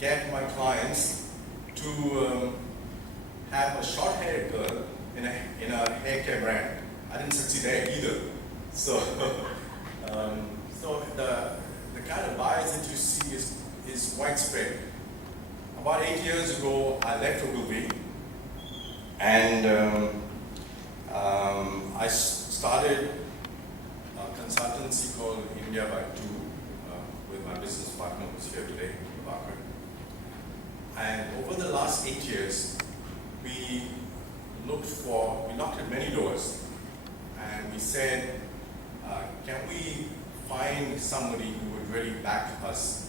get my clients to have a short-haired girl in a hair care brand. I didn't succeed there either. So, so the kind of bias that you see is widespread. About 8 years ago, I left Ogilvy, and I started a consultancy called India by 2 with my business partner who's here today, Bakar. And over the last 8 years, we knocked at many doors, and we said, can we find somebody who would really back us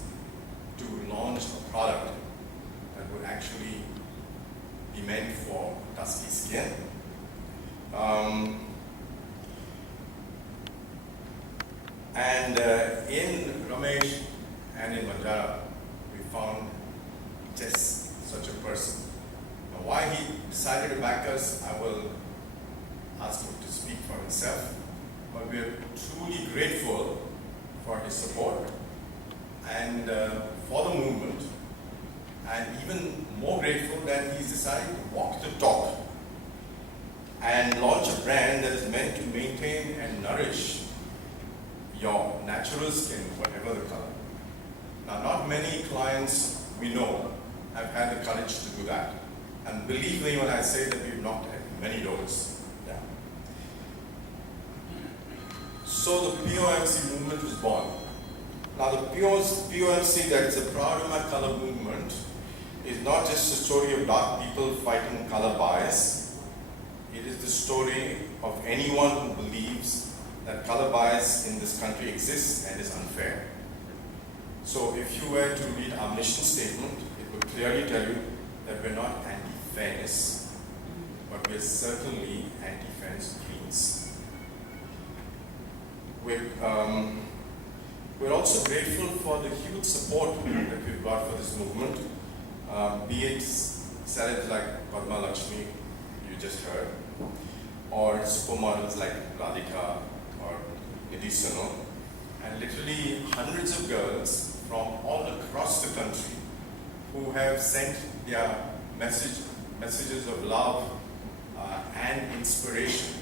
to launch a product that would actually be meant for dusky skin? In Ramesh and in Banjara, we found just such a person. Now, why he decided to back us, I will ask him to speak for himself. But we are truly grateful for his support and for the movement, and even more grateful that he's decided to walk the talk and launch a brand that is meant to maintain and nourish your natural skin, whatever the color. Now, not many clients we know have had the courage to do that. And believe me when I say that we've knocked at many doors. Yeah. So the POMC movement was born. Now the POMC, that is a Proud of My Color movement, is not just a story of dark people fighting color bias. It is the story of anyone who believes that color bias in this country exists and is unfair. So if you were to read our mission statement, it would clearly tell you that we're not anti-fairness, but we're certainly anti-fairness genes. We're also grateful for the huge support that we've got for this movement, be it celebs like Padma Lakshmi, you just heard, or supermodels like Radhika or Nidhi Sunil, and literally hundreds of girls from all across the country who have sent their messages of love and inspiration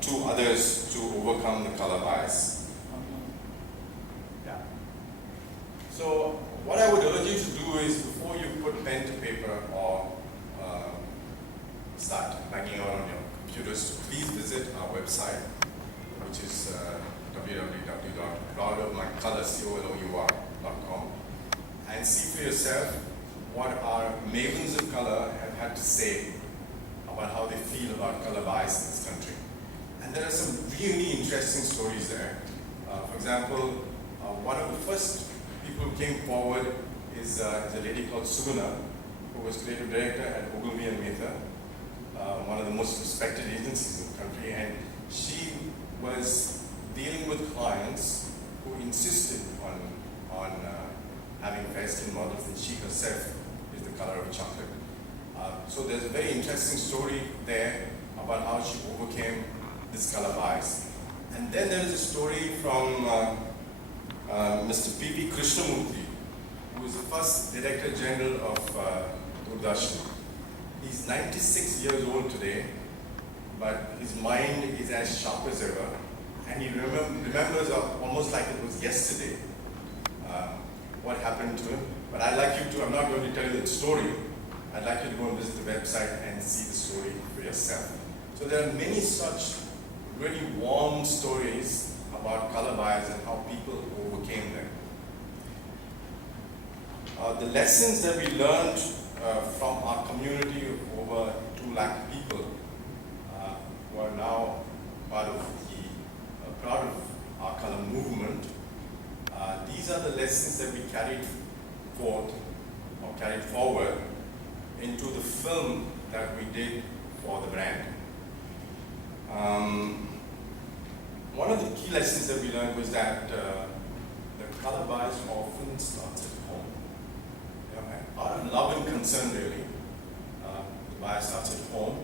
to others to overcome the color bias. Yeah. So what I would urge you to do is, before you put pen to paper or start banging out on your computers, to please visit our website, which is www.proudofmycolor.com, and see for yourself what our mavens of color have had to say about how they feel about color bias in this country. And there are some really interesting stories there. For example, one of the first people who came forward is a lady called Suguna, who was creative director at Ogilvy and Mehta, one of the most respected agencies in the country, and she was dealing with clients who insisted on having fair skin models, and she herself is the color of chocolate. So there's a very interesting story there about how she overcame this color bias. And then there is a story from Mr. P.V. Krishnamurthy, who is the first Director General of Doordarshan. He's 96 years old today, but his mind is as sharp as ever, and he remembers almost like it was yesterday what happened to him. But I'd like you to, I'm not going to tell you the story, I'd like you to go and visit the website and see the story for yourself. So there are many such really warm stories about color bias and how people overcame them. The lessons that we learned from our community of over 2 lakh people who are now part of the Proud of Our Color movement. These are the lessons that we carried forward into the film that we did for the brand. One of the key lessons that we learned was that the color bias often starts at home. Out of love and concern, really, the bias starts at home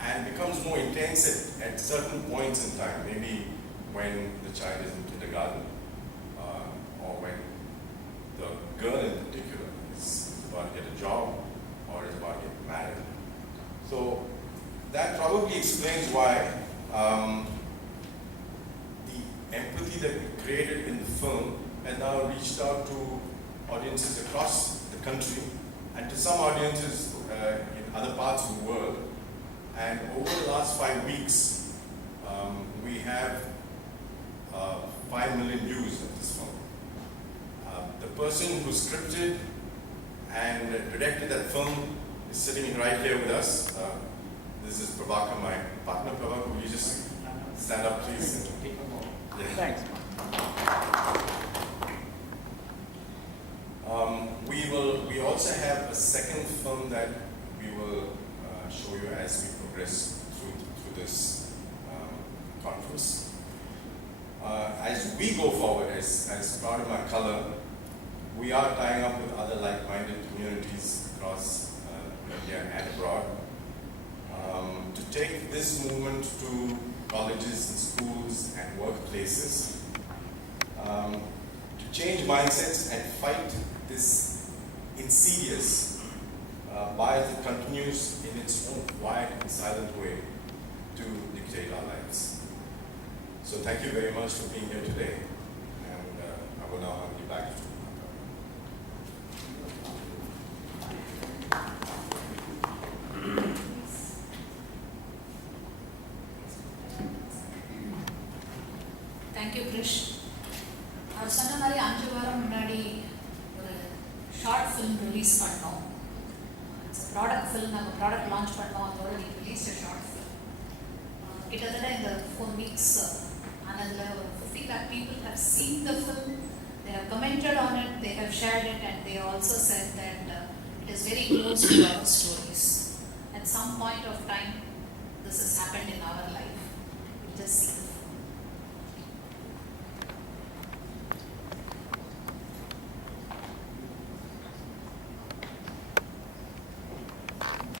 and becomes more intense at certain points in time, maybe when the child is in kindergarten, or when the girl in particular explains why the empathy that we created in the film has now reached out to audiences across the country and to some audiences in other parts of the world. And over the last 5 weeks, we have 5 million views of this film. The person who scripted and directed that film is sitting right here with us. This is Prabhakar, my partner. Prabhakar, will you just stand up, please? Yeah. Thanks. We also have a second film that we will show you as we progress through this conference. As we go forward, as part of my color, we are tying up with other like-minded communities across India and abroad to take this movement to colleges and schools and workplaces, to change mindsets and fight this insidious bias that continues in its own quiet and silent way to dictate our lives. So thank you very much for being here today, and I will now hand you back to Thank you, Krish. அவர் சொன்ன மாதிரி 5 வாரம் முன்னாடி ஒரு short film release பண்ணோம். It's product film. நாங்கள் product launch பண்ணோம். அதோட we released a short film. கிட்டத்தட்ட இந்த 4 weeks அதில் ஒரு 50 lakh people have seen the film. They have commented on it, they have shared it, and they also said that it is very close to our story.